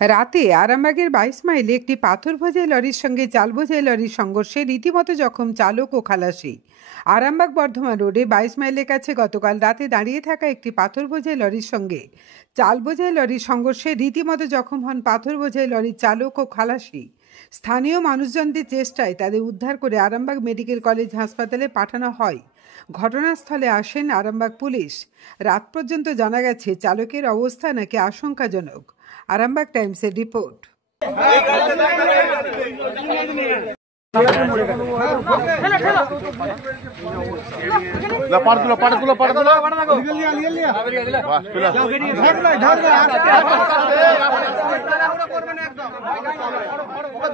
রাতে আরামবাগের 22 মাইলে একটি পাথর বোঝাই লরির সঙ্গে চাল বোঝাই লরির সংঘর্ষে রীতিমতো জখম চালক ও খালাসি। আরামবাগ বর্ধমান রোডে 22 মাইলের কাছে গতকাল রাতে দাঁড়িয়ে থাকা একটি পাথর বোঝাই লরির সঙ্গে চাল বোঝাই লরির সংঘর্ষে রীতিমতো জখম হন পাথর বোঝাই লরির চালক ও খালাসি। স্থানীয় মানুষজনদের চেষ্টায় তাদের উদ্ধার করে আরামবাগ মেডিকেল কলেজ হাসপাতালে পাঠানো হয়। ঘটনাস্থলে আসেন আরামবাগ পুলিশ। রাত পর্যন্ত জানা গেছে চালকের অবস্থা নাকি আশঙ্কাজনক। আরামবাগ টাইমসের রিপোর্ট।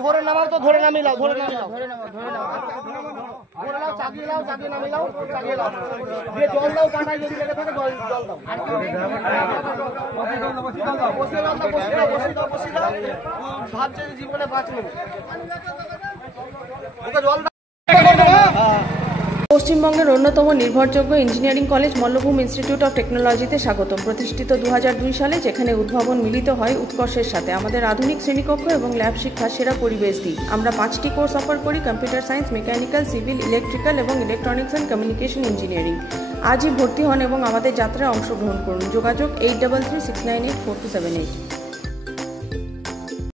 ধরে নামাও তো, ধরে নামিয়ে নাও, ধরে নামিয়ে নাও, ধরে নাও, ধরে নাও, ধরে নাও, চাগিয়ে নাও, চাগিয়ে নামিয়ে নাও, চাগিয়ে নাও, দিয়ে জল দাও, কাঁটায় যদি লেগে থাকে জল দাও, বসিয়ে দাও, ভাবছে জীবনে বাঁচবে ওকে জল দাও। পশ্চিমবঙ্গের অন্যতম নির্ভরযোগ্য engineering college Mallabhum institute of টেকনোলজিতে স্বাগতম। প্রতিষ্ঠিত 2002 সালে, যেখানে উদ্ভাবন মিলিত হয় উৎকর্ষের সাথে। আমাদের আধুনিক শ্রেণীকক্ষ এবং ল্যাব শিক্ষার সেরা পরিবেশ দিই। আমরা 5টি কোর্স অফার করি: computer science, mechanical, civil, electrical এবং ইলেকট্রনিক্স অ্যান্ড কমিউনিকেশন ইঞ্জিনিয়ারিং। আজই ভর্তি হন এবং আমাদের যাত্রায় অংশগ্রহণ করুন। যোগাযোগ 8336984278।